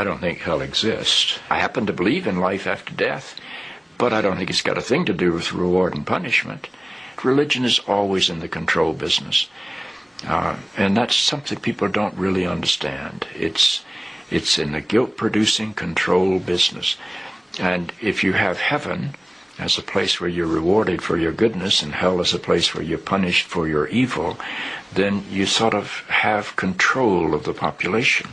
I don't think hell exists. I happen to believe in life after death, but I don't think it's got a thing to do with reward and punishment. Religion is always in the control business. And that's something people don't really understand. It's in the guilt-producing control business. And if you have heaven as a place where you're rewarded for your goodness and hell as a place where you're punished for your evil, then you sort of have control of the population.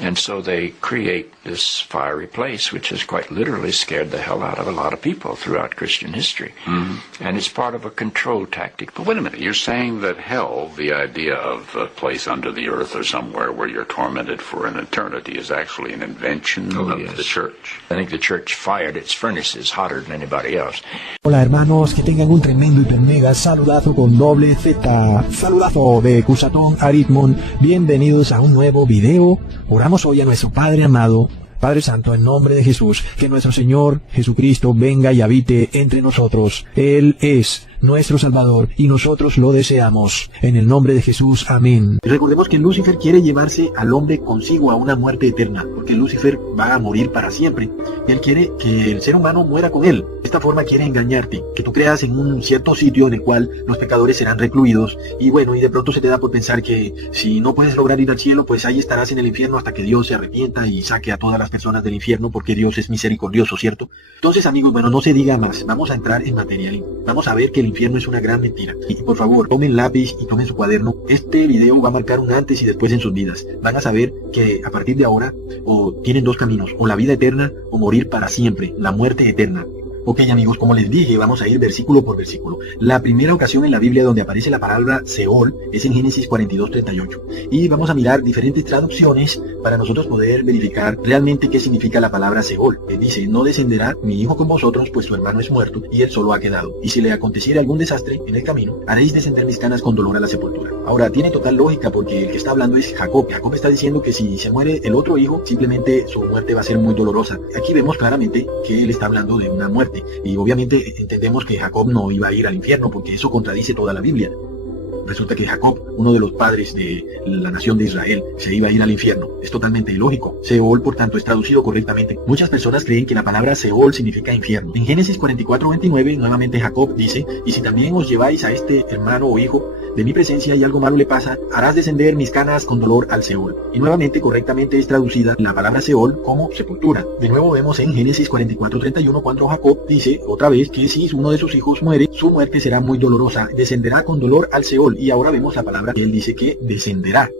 And so they create this fiery place, which has quite literally scared the hell out of a lot of people throughout Christian history. Mm-hmm. And it's part of a control tactic. But wait a minute, you're saying that hell, the idea of a place under the earth or somewhere where you're tormented for an eternity, is actually an invention of the church? I think the church fired its furnaces hotter than anybody else. Hola hermanos, que tengan un tremendo hiper mega saludazo con doble Z. Saludazo de Cusatón Aritmon. Bienvenidos a un nuevo video. Oramos hoy a nuestro Padre amado, Padre Santo, en nombre de Jesús, que nuestro Señor Jesucristo venga y habite entre nosotros. Él es nuestro Salvador y nosotros lo deseamos. En el nombre de Jesús, amén. Recordemos que Lucifer quiere llevarse al hombre consigo a una muerte eterna, porque Lucifer va a morir para siempre. Él quiere que el ser humano muera con él. De esta forma quiere engañarte, que tú creas en un cierto sitio en el cual los pecadores serán recluidos, y bueno, y de pronto se te da por pensar que si no puedes lograr ir al cielo, pues ahí estarás en el infierno hasta que Dios se arrepienta y saque a todas las personas del infierno, porque Dios es misericordioso, ¿cierto? Entonces, amigos, bueno, no se diga más, vamos a entrar en materia. Vamos a ver que el infierno es una gran mentira. Y por favor, tomen lápiz y tomen su cuaderno. Este video va a marcar un antes y después en sus vidas. Van a saber que a partir de ahora, o tienen dos caminos, o la vida eterna, o morir para siempre, la muerte eterna. Ok, amigos, como les dije, vamos a ir versículo por versículo. La primera ocasión en la Biblia donde aparece la palabra Seol es en Génesis 42:38. Y vamos a mirar diferentes traducciones para nosotros poder verificar realmente qué significa la palabra Seol. Dice, no descenderá mi hijo con vosotros, pues su hermano es muerto y él solo ha quedado. Y si le aconteciera algún desastre en el camino, haréis descender mis canas con dolor a la sepultura. Ahora, tiene total lógica porque el que está hablando es Jacob. Jacob está diciendo que si se muere el otro hijo, simplemente su muerte va a ser muy dolorosa. Aquí vemos claramente que él está hablando de una muerte. Y obviamente entendemos que Jacob no iba a ir al infierno porque eso contradice toda la Biblia. Resulta que Jacob, uno de los padres de la nación de Israel, se iba a ir al infierno. Es totalmente ilógico. Seol, por tanto, es traducido correctamente. Muchas personas creen que la palabra Seol significa infierno. En Génesis 44:29, nuevamente Jacob dice, y si también os lleváis a este hermano o hijo de mi presencia y algo malo le pasa, harás descender mis canas con dolor al Seol. Y nuevamente, correctamente es traducida la palabra Seol como sepultura. De nuevo vemos en Génesis 44:31 cuando Jacob dice otra vez que si uno de sus hijos muere, su muerte será muy dolorosa, descenderá con dolor al Seol. Y ahora vemos la palabra que él dice que descenderá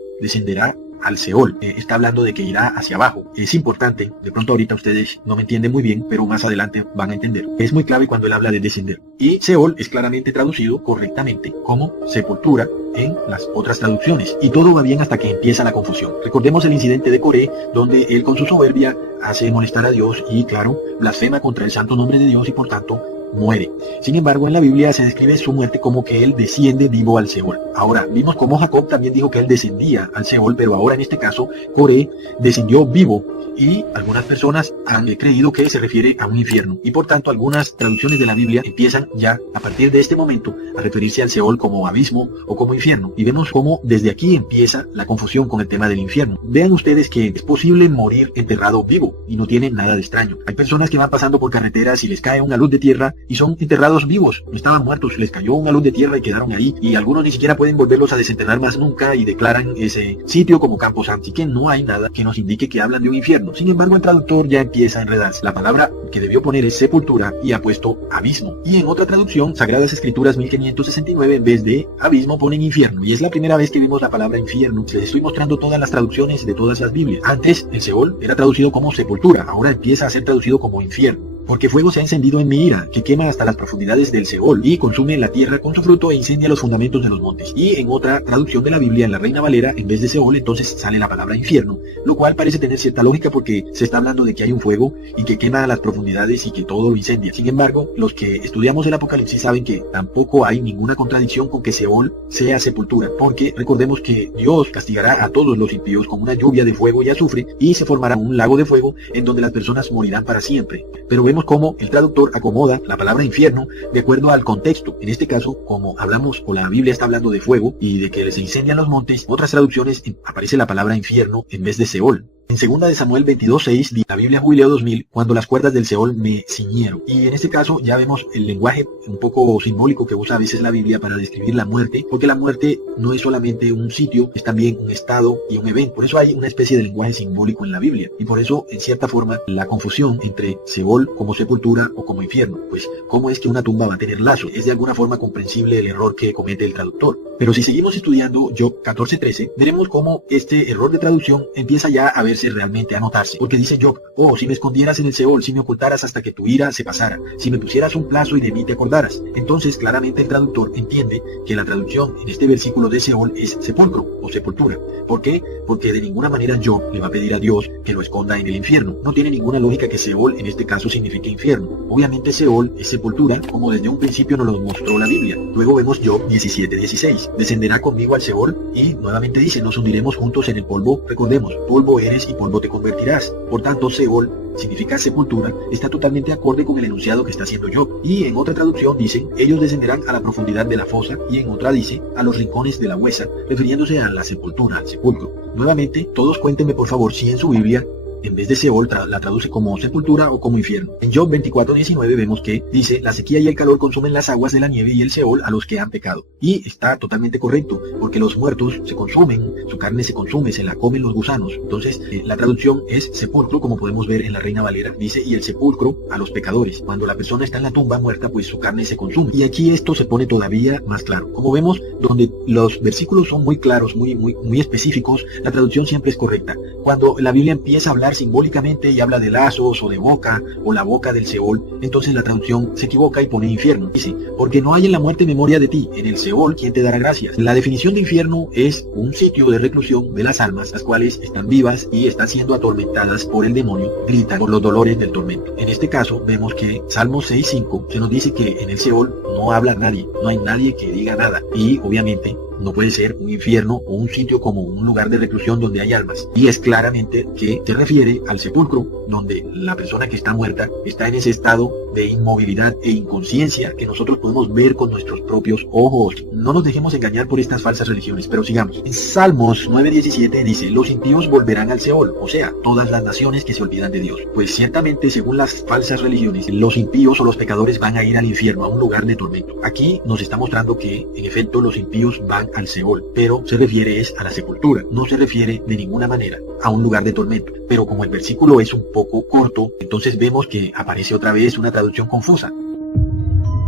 al Seol. Está hablando de que irá hacia abajo. Es importante, de pronto ahorita ustedes no me entienden muy bien, pero más adelante van a entender. Es muy clave cuando él habla de descender. Y Seol es claramente traducido correctamente como sepultura en las otras traducciones. Y todo va bien hasta que empieza la confusión. Recordemos el incidente de Coré, donde él con su soberbia hace molestar a Dios y, claro, blasfema contra el santo nombre de Dios y por tanto muere. Sin embargo, en la Biblia se describe su muerte como que él desciende vivo al Seol. Ahora, vimos cómo Jacob también dijo que él descendía al Seol, pero ahora en este caso, Coré descendió vivo. Y algunas personas han creído que se refiere a un infierno. Y por tanto, algunas traducciones de la Biblia empiezan ya, a partir de este momento, a referirse al Seol como abismo o como infierno. Y vemos cómo desde aquí empieza la confusión con el tema del infierno. Vean ustedes que es posible morir enterrado vivo y no tiene nada de extraño. Hay personas que van pasando por carreteras y les cae una luz de tierra y son enterrados vivos. No estaban muertos, les cayó una luz de tierra y quedaron ahí. Y algunos ni siquiera pueden volverlos a desenterrar más nunca y declaran ese sitio como campo santo. Así que no hay nada que nos indique que hablan de un infierno. Sin embargo, el traductor ya empieza a enredarse. La palabra que debió poner es sepultura y ha puesto abismo. Y en otra traducción, Sagradas Escrituras 1569, en vez de abismo ponen infierno. Y es la primera vez que vemos la palabra infierno. Les estoy mostrando todas las traducciones de todas las Biblias. Antes, el Seol era traducido como sepultura. Ahora empieza a ser traducido como infierno. Porque fuego se ha encendido en mi ira, que quema hasta las profundidades del Seol, y consume la tierra con su fruto e incendia los fundamentos de los montes. Y en otra traducción de la Biblia, en la Reina Valera, en vez de Seol, entonces sale la palabra infierno, lo cual parece tener cierta lógica porque se está hablando de que hay un fuego y que quema las profundidades y que todo lo incendia. Sin embargo, los que estudiamos el Apocalipsis saben que tampoco hay ninguna contradicción con que Seol sea sepultura, porque recordemos que Dios castigará a todos los impíos con una lluvia de fuego y azufre, y se formará un lago de fuego en donde las personas morirán para siempre. Pero vemos cómo el traductor acomoda la palabra infierno de acuerdo al contexto. En este caso, como hablamos o la Biblia está hablando de fuego y de que se incendian los montes, otras traducciones aparece la palabra infierno en vez de Seol. En 2 de Samuel 22:6, la Biblia Jubileo 2000, cuando las cuerdas del Seol me ciñeron. Y en este caso ya vemos el lenguaje un poco simbólico que usa a veces la Biblia para describir la muerte, porque la muerte no es solamente un sitio, es también un estado y un evento. Por eso hay una especie de lenguaje simbólico en la Biblia. Y por eso, en cierta forma, la confusión entre Seol como sepultura o como infierno. Pues, ¿cómo es que una tumba va a tener lazo? Es de alguna forma comprensible el error que comete el traductor. Pero si seguimos estudiando Job 14:13, veremos cómo este error de traducción empieza ya a verse realmente, a notarse. Porque dice Job: oh, si me escondieras en el Seol, si me ocultaras hasta que tu ira se pasara, si me pusieras un plazo y de mí te acordaras. Entonces claramente el traductor entiende que la traducción en este versículo de Seol es sepulcro o sepultura. ¿Por qué? Porque de ninguna manera Job le va a pedir a Dios que lo esconda en el infierno. No tiene ninguna lógica que Seol en este caso signifique infierno. Obviamente Seol es sepultura, como desde un principio nos lo mostró la Biblia. Luego vemos Job 17:16. Descenderá conmigo al Seol, y nuevamente dice: nos hundiremos juntos en el polvo. Recordemos, polvo eres y polvo te convertirás. Por tanto, Seol significa sepultura, está totalmente acorde con el enunciado que está haciendo Job. Y en otra traducción dice: ellos descenderán a la profundidad de la fosa, y en otra dice: a los rincones de la huesa, refiriéndose a la sepultura, al sepulcro. Nuevamente, todos cuéntenme por favor si en su Biblia en vez de Seol la traduce como sepultura o como infierno. En Job 24:19 vemos que dice: la sequía y el calor consumen las aguas de la nieve, y el Seol a los que han pecado. Y está totalmente correcto, porque los muertos se consumen, su carne se consume, se la comen los gusanos. Entonces la traducción es sepulcro, como podemos ver en la Reina Valera. Dice: y el sepulcro a los pecadores. Cuando la persona está en la tumba muerta, pues su carne se consume. Y aquí esto se pone todavía más claro. Como vemos, donde los versículos son muy claros, muy específicos, la traducción siempre es correcta. Cuando la Biblia empieza a hablar simbólicamente y habla de lazos o de boca o la boca del Seol, entonces la traducción se equivoca y pone infierno. Dice: porque no hay en la muerte memoria de ti, en el Seol ¿quién te dará gracias? La definición de infierno es un sitio de reclusión de las almas, las cuales están vivas y están siendo atormentadas por el demonio, gritan por los dolores del tormento. En este caso vemos que Salmos 6:5 se nos dice que en el Seol no habla nadie, no hay nadie que diga nada, y obviamente no puede ser un infierno o un sitio como un lugar de reclusión donde hay almas. Y es claramente que se refiere al sepulcro, donde la persona que está muerta está en ese estado de inmovilidad e inconsciencia que nosotros podemos ver con nuestros propios ojos. No nos dejemos engañar por estas falsas religiones, pero sigamos. En Salmos 9:17 dice: los impíos volverán al Seol, o sea, todas las naciones que se olvidan de Dios. Pues ciertamente, según las falsas religiones, los impíos o los pecadores van a ir al infierno, a un lugar de tormento. Aquí nos está mostrando que, en efecto, los impíos van al Seol, pero se refiere es a la sepultura, no se refiere de ninguna manera a un lugar de tormento. Pero como el versículo es un poco corto, entonces vemos que aparece otra vez una traducción confusa.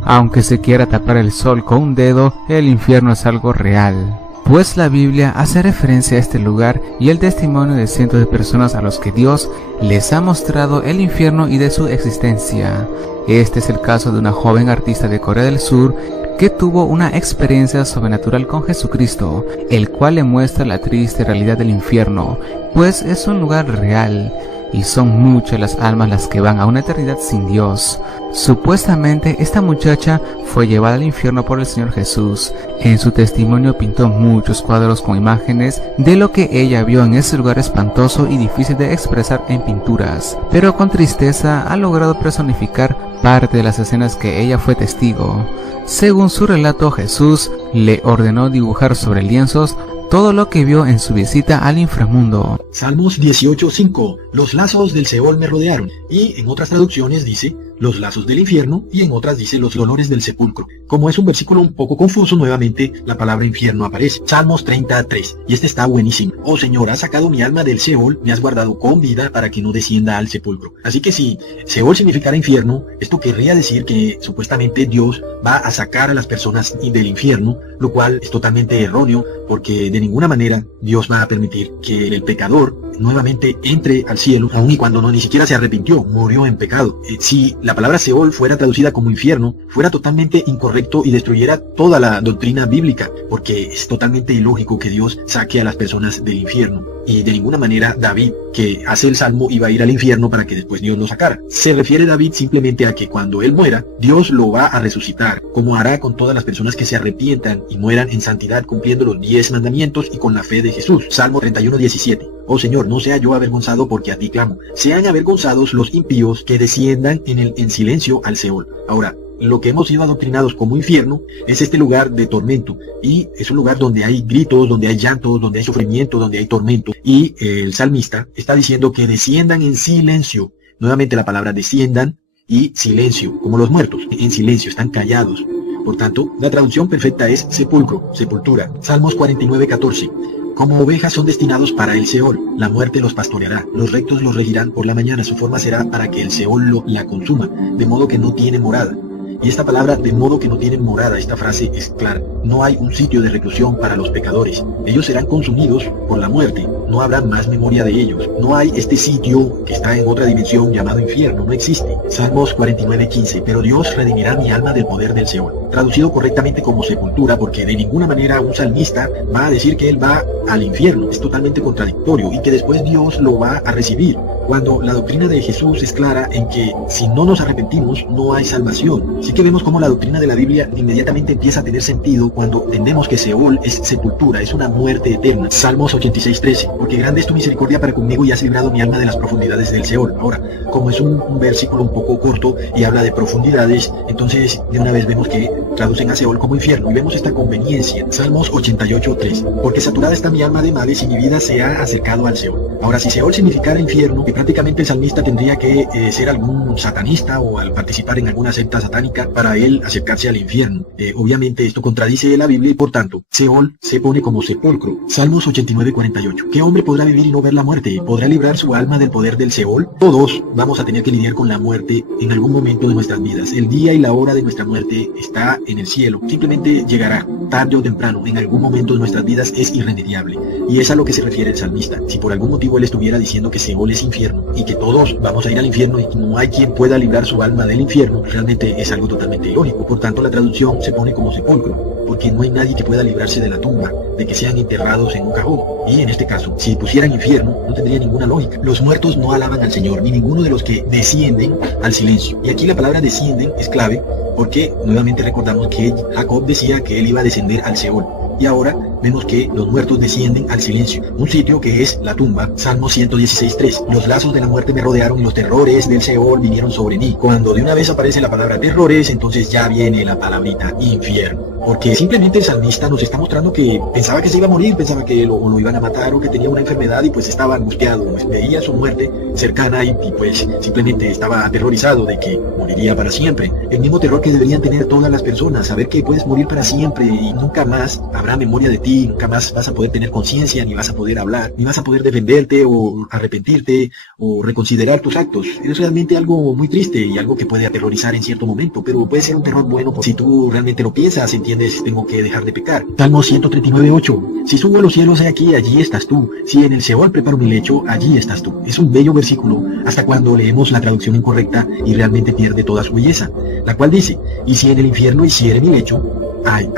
Aunque se quiera tapar el sol con un dedo, el infierno es algo real. Pues la Biblia hace referencia a este lugar y el testimonio de cientos de personas a los que Dios les ha mostrado el infierno y de su existencia. Este es el caso de una joven artista de Corea del Sur que tuvo una experiencia sobrenatural con Jesucristo, el cual le muestra la triste realidad del infierno, pues es un lugar real, y son muchas las almas las que van a una eternidad sin Dios. Supuestamente esta muchacha fue llevada al infierno por el Señor Jesús. En su testimonio pintó muchos cuadros con imágenes de lo que ella vio en ese lugar espantoso y difícil de expresar en pinturas, pero con tristeza ha logrado personificar parte de las escenas que ella fue testigo. Según su relato, Jesús le ordenó dibujar sobre lienzos todo lo que vio en su visita al inframundo. Salmos 18:5. Los lazos del Seol me rodearon. Y en otras traducciones dice: los lazos del infierno, y en otras dice: los dolores del sepulcro. Como es un versículo un poco confuso, nuevamente la palabra infierno aparece. Salmos 30:3. Y este está buenísimo. Oh Señor, has sacado mi alma del Seol, me has guardado con vida para que no descienda al sepulcro. Así que si Seol significara infierno, esto querría decir que supuestamente Dios va a sacar a las personas del infierno, lo cual es totalmente erróneo, porque de ninguna manera Dios va a permitir que el pecador nuevamente entre al cielo, aun y cuando ni siquiera se arrepintió, murió en pecado. Si la palabra Seol fuera traducida como infierno, fuera totalmente incorrecto y destruyera toda la doctrina bíblica, porque es totalmente ilógico que Dios saque a las personas del infierno. Y de ninguna manera David, que hace el salmo, iba a ir al infierno para que después Dios lo sacara. Se refiere David simplemente a que cuando él muera, Dios lo va a resucitar, como hará con todas las personas que se arrepientan y mueran en santidad cumpliendo los 10 mandamientos y con la fe de Jesús. Salmo 31:17. Oh Señor, no sea yo avergonzado porque a ti clamo. Sean avergonzados los impíos que desciendan en silencio al Seol. Ahora, lo que hemos sido adoctrinados como infierno es este lugar de tormento, y es un lugar donde hay gritos, donde hay llantos, donde hay sufrimiento, donde hay tormento, y el salmista está diciendo que desciendan en silencio. Nuevamente la palabra desciendan y silencio, como los muertos, en silencio, están callados. Por tanto, la traducción perfecta es sepulcro, sepultura. Salmos 49:14. Como ovejas son destinados para el Seol, la muerte los pastoreará, los rectos los regirán por la mañana, su forma será para que el Seol la consuma, de modo que no tiene morada. Y esta palabra, de modo que no tienen morada, esta frase es clara. No hay un sitio de reclusión para los pecadores. Ellos serán consumidos por la muerte. No habrá más memoria de ellos. No hay este sitio que está en otra dimensión llamado infierno. No existe. Salmos 49:15. Pero Dios redimirá mi alma del poder del Seol. Traducido correctamente como sepultura, porque de ninguna manera un salmista va a decir que él va al infierno. Es totalmente contradictorio, y que después Dios lo va a recibir. Cuando la doctrina de Jesús es clara en que si no nos arrepentimos no hay salvación. Así que vemos cómo la doctrina de la Biblia inmediatamente empieza a tener sentido cuando entendemos que Seol es sepultura, es una muerte eterna. Salmos 86:13. Porque grande es tu misericordia para conmigo y has librado mi alma de las profundidades del Seol. Ahora, como es un versículo un poco corto y habla de profundidades, entonces de una vez vemos que traducen a Seol como infierno, y vemos esta conveniencia. Salmos 88:3. Porque saturada está mi alma de males y mi vida se ha acercado al Seol. Ahora, si Seol significara infierno, prácticamente el salmista tendría que ser algún satanista o al participar en alguna secta satánica para él acercarse al infierno. Obviamente esto contradice la Biblia y por tanto Seol se pone como sepulcro. Salmos 89:48. ¿Qué hombre podrá vivir y no ver la muerte? ¿Podrá librar su alma del poder del Seol? Todos vamos a tener que lidiar con la muerte en algún momento de nuestras vidas. El día y la hora de nuestra muerte está en el cielo. Simplemente llegará, tarde o temprano, en algún momento de nuestras vidas. Es irremediable. Y es a lo que se refiere el salmista. Si por algún motivo él estuviera diciendo que Seol es infierno y que todos vamos a ir al infierno y no hay quien pueda librar su alma del infierno, realmente es algo totalmente ilógico. Por tanto, la traducción se pone como sepulcro, porque no hay nadie que pueda librarse de la tumba, de que sean enterrados en un cajón. Y en este caso, si pusieran infierno, no tendría ninguna lógica. Los muertos no alaban al Señor, ni ninguno de los que descienden al silencio. Y aquí la palabra descienden es clave, porque nuevamente recordamos que Jacob decía que él iba a descender al Seol. Y ahora vemos que los muertos descienden al silencio, un sitio que es la tumba. Salmo 116:3. Los lazos de la muerte me rodearon y los terrores del Seol vinieron sobre mí. Cuando de una vez aparece la palabra terrores, entonces ya viene la palabrita infierno. Porque simplemente el salmista nos está mostrando que pensaba que se iba a morir, pensaba que lo iban a matar o que tenía una enfermedad y pues estaba angustiado, veía su muerte cercana y pues simplemente estaba aterrorizado de que moriría para siempre. El mismo terror que deberían tener todas las personas, saber que puedes morir para siempre y nunca más habrá memoria de ti, nunca más vas a poder tener conciencia, ni vas a poder hablar, ni vas a poder defenderte o arrepentirte o reconsiderar tus actos. Es realmente algo muy triste y algo que puede aterrorizar en cierto momento, pero puede ser un terror bueno si tú realmente lo piensas, entiendes, tengo que dejar de pecar. Salmo 139:8. Si subo a los cielos, he aquí, allí estás tú. Si en el Seol preparo mi lecho, allí estás tú. Es un bello versículo hasta cuando leemos la traducción incorrecta y realmente pierde toda su belleza, la cual dice: y si en el infierno hiciere mi lecho,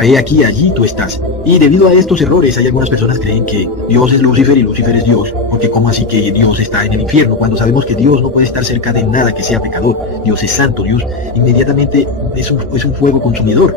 he aquí, allí tú estás. Y debido a estos errores, hay algunas personas que creen que Dios es Lucifer y Lucifer es Dios, porque ¿cómo así que Dios está en el infierno? Cuando sabemos que Dios no puede estar cerca de nada que sea pecador. Dios es santo, Dios inmediatamente es un fuego consumidor.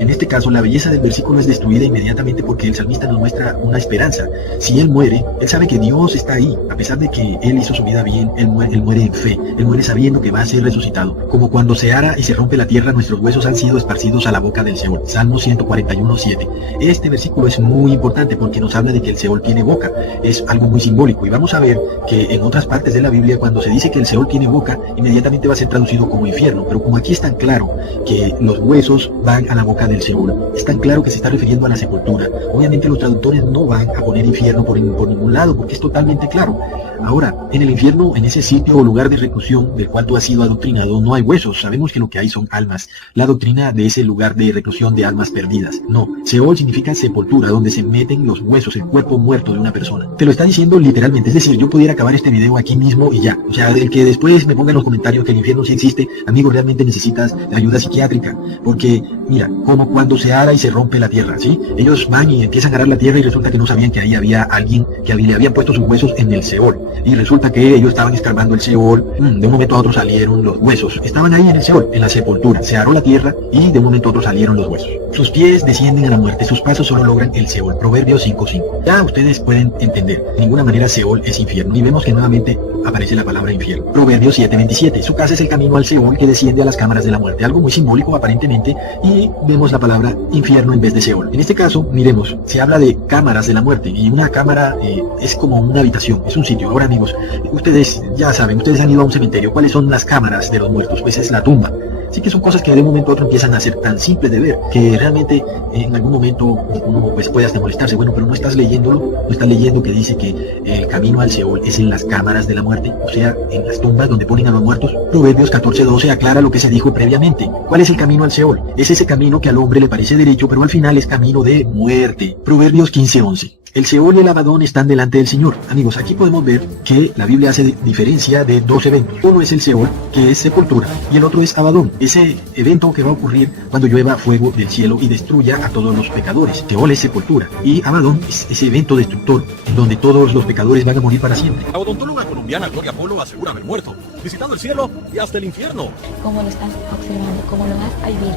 En este caso, la belleza del versículo es destruida inmediatamente porque el salmista nos muestra una esperanza. Si él muere, él sabe que Dios está ahí, a pesar de que él hizo su vida bien, él muere en fe, él muere sabiendo que va a ser resucitado. Como cuando se ara y se rompe la tierra, nuestros huesos han sido esparcidos a la boca del Seol. Salmo 141:7. Este versículo es muy importante porque nos habla de que el Seol tiene boca. Es algo muy simbólico y vamos a ver que en otras partes de la Biblia, cuando se dice que el Seol tiene boca, inmediatamente va a ser traducido como infierno, pero como aquí es tan claro que los huesos van a la boca del Seol, es tan claro que se está refiriendo a la sepultura. Obviamente los traductores no van a poner infierno por ningún lado porque es totalmente claro. Ahora, en el infierno, en ese sitio o lugar de reclusión del cual tú has sido adoctrinado, no hay huesos, sabemos que lo que hay son almas. La doctrina de ese lugar de reclusión de almas perdidas. No, Seol significa sepultura, donde se meten los huesos, el cuerpo muerto de una persona. Te lo está diciendo literalmente, es decir, yo pudiera acabar este video aquí mismo y ya. O sea, el que después me ponga en los comentarios que el infierno sí existe, amigo, realmente necesitas ayuda psiquiátrica, porque Mira, como cuando se ara y se rompe la tierra, ¿sí? Ellos van y empiezan a arar la tierra y resulta que no sabían que ahí había alguien que le habían puesto sus huesos en el Seol. Y resulta que ellos estaban escarbando el Seol, de un momento a otro salieron los huesos. Estaban ahí en el Seol, en la sepultura. Se aró la tierra y de un momento a otro salieron los huesos. Sus pies descienden a la muerte, sus pasos solo logran el Seol. Proverbios 5:5. Ya ustedes pueden entender, de ninguna manera Seol es infierno. Y vemos que nuevamente aparece la palabra infierno. Proverbios 7:27. Su casa es el camino al Seol que desciende a las cámaras de la muerte. Algo muy simbólico aparentemente, y vemos la palabra infierno en vez de Seol. En este caso, miremos, se habla de cámaras de la muerte, y una cámara es como una habitación, es un sitio. Ahora amigos, ustedes ya saben, ustedes han ido a un cementerio. ¿Cuáles son las cámaras de los muertos? Pues es la tumba. Sí que son cosas que de un momento a otro empiezan a ser tan simples de ver, que realmente en algún momento uno pues puede hasta molestarse. Bueno, pero no estás leyéndolo, no estás leyendo que dice que el camino al Seol es en las cámaras de la muerte, o sea, en las tumbas donde ponen a los muertos. Proverbios 14:12 aclara lo que se dijo previamente. ¿Cuál es el camino al Seol? Es ese camino que al hombre le parece derecho, pero al final es camino de muerte. Proverbios 15:11. El Seol y el Abadón están delante del Señor. Amigos, aquí podemos ver que la Biblia hace diferencia de dos eventos. Uno es el Seol, que es sepultura, y el otro es Abadón, ese evento que va a ocurrir cuando llueva fuego del cielo y destruya a todos los pecadores. Seol es sepultura, y Abadón es ese evento destructor donde todos los pecadores van a morir para siempre. La odontóloga colombiana Gloria Polo asegura haber muerto, visitando el cielo y hasta el infierno. Cómo lo estás observando, cómo lo vas a vivir.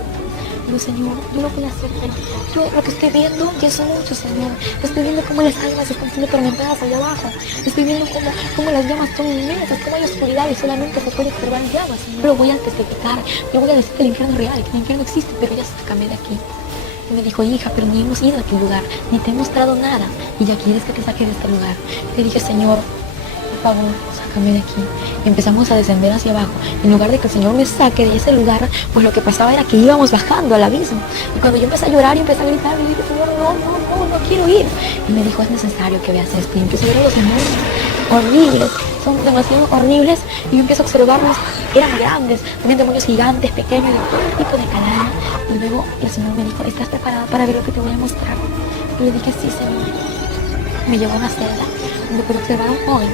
Digo, Señor, yo lo voy a hacer. Yo lo que estoy viendo, que es mucho, Señor. Estoy viendo cómo las almas están siendo tormentadas allá abajo. Estoy viendo cómo las llamas son inmensas, cómo hay oscuridad y solamente se puede observar llamas. Yo lo voy a testificar. Yo voy a decir que el infierno es real, que el infierno existe, pero ya sácame de aquí. Y me dijo, hija, pero ni hemos ido a aquel lugar, ni te he mostrado nada, y ya quieres que te saque de este lugar. Le dije, Señor, por favor, sácame de aquí. Y empezamos a descender hacia abajo. En lugar de que el Señor me saque de ese lugar, pues lo que pasaba era que íbamos bajando al abismo. Y cuando yo empecé a llorar y empecé a gritar, le dije, Señor, no quiero ir. Y me dijo, es necesario que veas esto. Y empecé a ver a los demonios horribles, son demasiado horribles. Y yo empiezo a observarlos, eran grandes, también demonios gigantes, pequeños, de todo tipo de calaña. Y luego el Señor me dijo, ¿estás preparada para ver lo que te voy a mostrar? Y le dije, sí, Señor. Me llevó a una celda donde pude observar a un joven,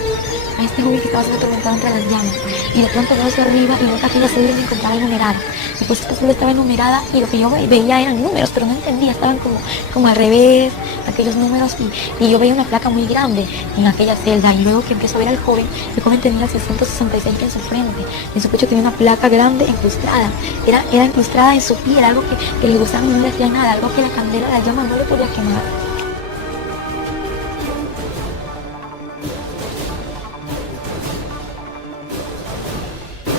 a este joven que estaba siendo atormentado entre las llamas. Y de pronto veo hacia arriba y veo que aquella celda me encontraba enumerada. Y pues esta celda estaba enumerada y lo que yo veía eran números, pero no entendía, estaban como al revés, aquellos números. Y yo veía una placa muy grande en aquella celda. Y luego que empiezo a ver al joven, el joven tenía 666 en su frente. En su pecho tenía una placa grande incrustada. Era incrustada en su piel, algo que le gustaba y no le hacía nada, algo que la candela, la llama no le podía quemar.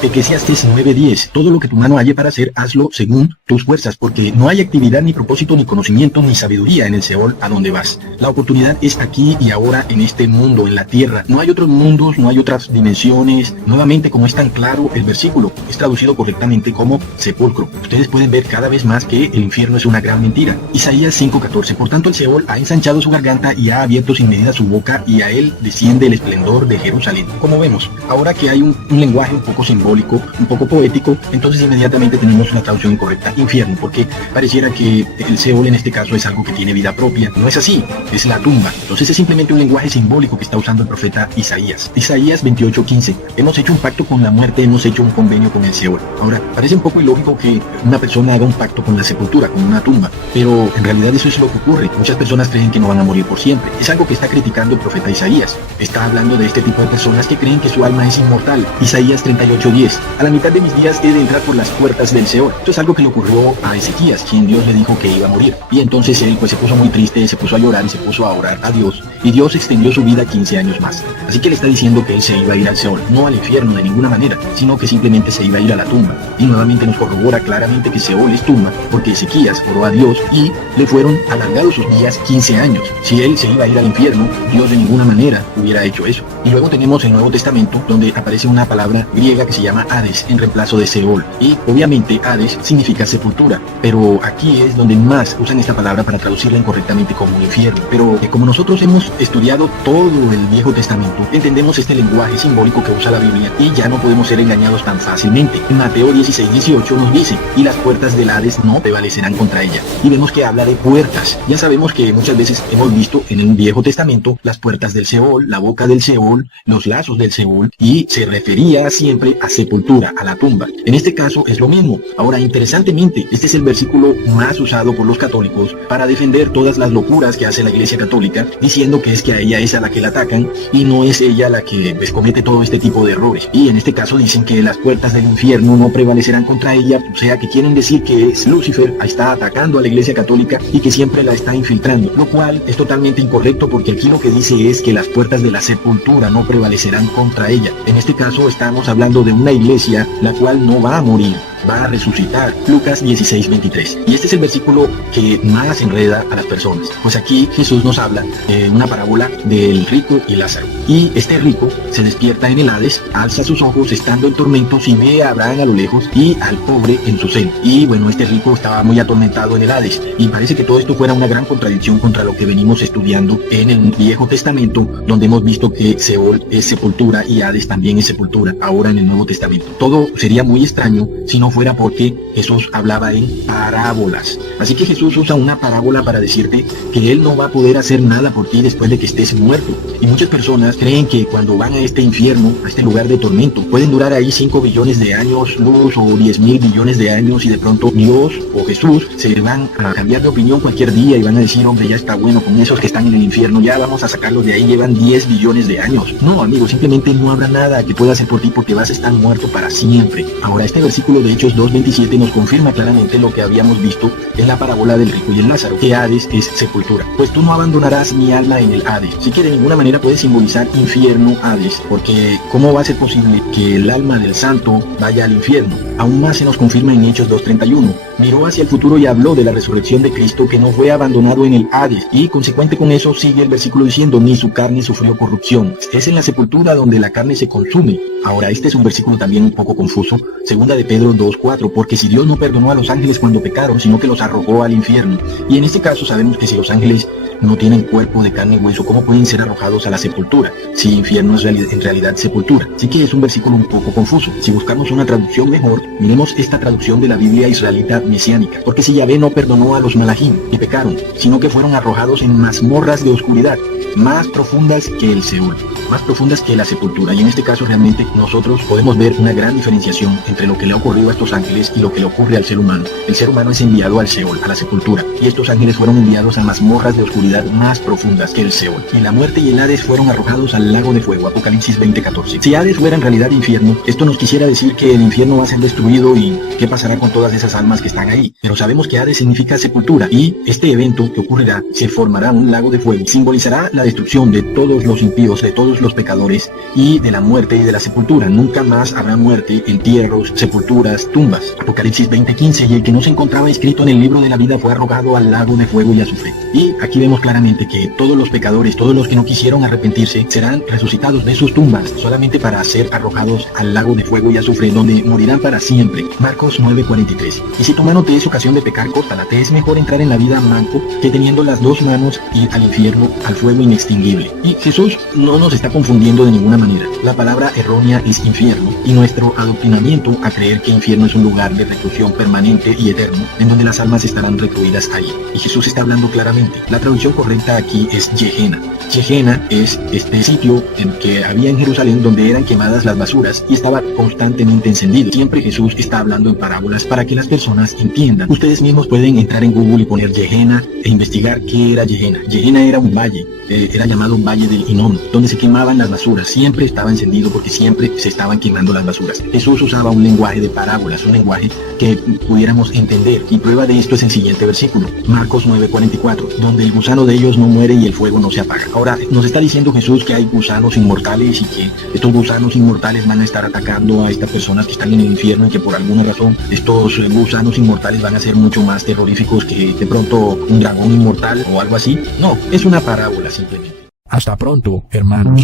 Eclesiastés 9:10. Todo lo que tu mano halle para hacer, hazlo según tus fuerzas, porque no hay actividad, ni propósito, ni conocimiento, ni sabiduría en el Seol a donde vas. La oportunidad es aquí y ahora, en este mundo, en la tierra. No hay otros mundos, no hay otras dimensiones. Nuevamente, como es tan claro, el versículo es traducido correctamente como sepulcro. Ustedes pueden ver cada vez más que el infierno es una gran mentira. Isaías 5:14. Por tanto, el Seol ha ensanchado su garganta y ha abierto sin medida su boca, y a él desciende el esplendor de Jerusalén. Como vemos, ahora que hay un lenguaje un poco simbólico, un poco poético, entonces inmediatamente tenemos una traducción incorrecta, infierno, porque pareciera que el Seol en este caso es algo que tiene vida propia. No es así, es la tumba. Entonces es simplemente un lenguaje simbólico que está usando el profeta Isaías. Isaías 28:15. Hemos hecho un pacto con la muerte, hemos hecho un convenio con el Seol. Ahora, parece un poco ilógico que una persona haga un pacto con la sepultura, con una tumba, pero en realidad eso es lo que ocurre. Muchas personas creen que no van a morir por siempre. Es algo que está criticando el profeta Isaías. Está hablando de este tipo de personas que creen que su alma es inmortal. Isaías 38:10. A la mitad de mis días he de entrar por las puertas del Seol. Esto es algo que le ocurrió a Ezequías, quien Dios le dijo que iba a morir. Y entonces él pues se puso muy triste, se puso a llorar y se puso a orar a Dios. Y Dios extendió su vida 15 años más. Así que le está diciendo que él se iba a ir al Seol, no al infierno de ninguna manera, sino que simplemente se iba a ir a la tumba. Y nuevamente nos corrobora claramente que Seol es tumba, porque Ezequías oró a Dios y le fueron alargados sus días 15 años. Si él se iba a ir al infierno, Dios de ninguna manera hubiera hecho eso. Y luego tenemos el Nuevo Testamento, donde aparece una palabra griega que se llama Hades, en reemplazo de Seol. Y obviamente Hades significa sepultura, pero aquí es donde más usan esta palabra para traducirla incorrectamente como un infierno. Pero como nosotros hemos estudiado todo el Viejo Testamento, entendemos este lenguaje simbólico que usa la Biblia y ya no podemos ser engañados tan fácilmente. En Mateo 16:18 nos dice, y las puertas del Hades no prevalecerán contra ella. Y vemos que habla de puertas. Ya sabemos que muchas veces hemos visto en el Viejo Testamento las puertas del Seol, la boca del Seol, Seol, los lazos del Seol, y se refería siempre a sepultura, a la tumba. En este caso es lo mismo. Ahora, interesantemente, este es el versículo más usado por los católicos para defender todas las locuras que hace la Iglesia Católica, diciendo que es que a ella es a la que la atacan y no es ella la que pues, comete todo este tipo de errores. Y en este caso dicen que las puertas del infierno no prevalecerán contra ella, o sea que quieren decir que es Lucifer, está atacando a la Iglesia Católica y que siempre la está infiltrando, lo cual es totalmente incorrecto, porque aquí lo que dice es que las puertas de la sepultura no prevalecerán contra ella. En este caso estamos hablando de una iglesia la cual no va a morir, va a resucitar. Lucas 16:23. Y este es el versículo que más enreda a las personas, pues aquí Jesús nos habla de una parábola del rico y Lázaro. Y este rico se despierta en el Hades, alza sus ojos estando en tormentos y ve a Abraham a lo lejos y al pobre en su seno. Y bueno, este rico estaba muy atormentado en el Hades, y parece que todo esto fuera una gran contradicción contra lo que venimos estudiando en el Viejo Testamento, donde hemos visto que Seol es sepultura y Hades también es sepultura, ahora en el Nuevo Testamento. Todo sería muy extraño si no fuera porque Jesús hablaba en parábolas. Así que Jesús usa una parábola para decirte que Él no va a poder hacer nada por ti después de que estés muerto. Y muchas personas creen que cuando van a este infierno, a este lugar de tormento, pueden durar ahí 5 billones de años luz o 10.000 billones de años, y de pronto Dios o Jesús se van a cambiar de opinión cualquier día y van a decir, hombre, ya está bueno con esos que están en el infierno, ya vamos a sacarlos de ahí, llevan 10 billones de años. No, amigo, simplemente no habrá nada que pueda hacer por ti porque vas a estar muerto para siempre. Ahora, este versículo de Hechos 2:27 nos confirma claramente lo que habíamos visto en la parábola del rico y el Lázaro, que Hades es sepultura. Pues tú no abandonarás mi alma en el Hades. Sí que de ninguna manera puede simbolizar infierno, Hades, porque ¿cómo va a ser posible que el alma del santo vaya al infierno? Aún más se nos confirma en Hechos 2:31. Miró hacia el futuro y habló de la resurrección de Cristo, que no fue abandonado en el Hades, y consecuente con eso sigue el versículo diciendo, ni su carne sufrió corrupción. Es en la sepultura donde la carne se consume. Ahora, este es un versículo también un poco confuso, segunda de Pedro 2:4, porque si Dios no perdonó a los ángeles cuando pecaron, sino que los arrojó al infierno. Y en este caso sabemos que si los ángeles no tienen cuerpo de carne y hueso, ¿cómo pueden ser arrojados a la sepultura? Si infierno es en realidad sepultura. Así que es un versículo un poco confuso. Si buscamos una traducción mejor, miremos esta traducción de la Biblia israelita mesiánica. Porque si Yahvé no perdonó a los malachim que pecaron, sino que fueron arrojados en mazmorras de oscuridad, más profundas que el Seol, más profundas que la sepultura. Y en este caso realmente nosotros podemos ver una gran diferenciación entre lo que le ha ocurrido a estos ángeles y lo que le ocurre al ser humano. El ser humano es enviado al Seol, a la sepultura, y estos ángeles fueron enviados a mazmorras de oscuridad más profundas que el Seol. Y la muerte y el Hades fueron arrojados al lago de fuego, Apocalipsis 20:14. Si Hades fuera en realidad infierno, esto nos quisiera decir que el infierno va a ser destruido y qué pasará con todas esas almas que están ahí. Pero sabemos que Hades significa sepultura, y este evento que ocurrirá, se formará un lago de fuego, simbolizará la destrucción de todos los impíos, de todos los pecadores, y de la muerte y de la sepultura. Nunca más habrá muerte, entierros, sepulturas, tumbas. Apocalipsis 20:15, y el que no se encontraba escrito en el libro de la vida fue arrojado al lago de fuego y azufre. Y aquí vemos claramente que todos los pecadores, todos los que no quisieron arrepentirse, serán resucitados de sus tumbas, solamente para ser arrojados al lago de fuego y azufre, donde morirán para siempre. Marcos 9:43. Y si tu mano te es ocasión de pecar, córtala. Te es mejor entrar en la vida manco que teniendo las dos manos ir al infierno, al fuego inextinguible. Y Jesús no nos está confundiendo de ninguna manera. La palabra errónea es infierno, y nuestro adoctrinamiento a creer que infierno es un lugar de reclusión permanente y eterno, en donde las almas estarán recluidas ahí. Y Jesús está hablando claramente. La traducción correcta aquí es Gehenna. Gehenna es este sitio que había en Jerusalén donde eran quemadas las basuras y estaba constantemente encendido. Siempre Jesús está hablando en parábolas para que las personas entiendan. Ustedes mismos pueden entrar en Google y poner Gehenna e investigar qué era Gehenna. Gehenna era un valle, era llamado un valle del Hinnom, donde se quemaban las basuras. Siempre estaba encendido porque siempre se estaban quemando las basuras. Jesús usaba un lenguaje de parábolas, un lenguaje que pudiéramos entender, y prueba de esto es el siguiente versículo, Marcos 9:44, donde el gusano de ellos no muere y el fuego no se apaga. Ahora, nos está diciendo Jesús que hay gusanos inmortales y que estos gusanos inmortales van a estar atacando a estas personas que están en el infierno, y que por alguna razón estos gusanos inmortales van a ser mucho más terroríficos que de pronto un dragón inmortal o algo así. No, es una parábola simplemente. Hasta pronto, hermanos.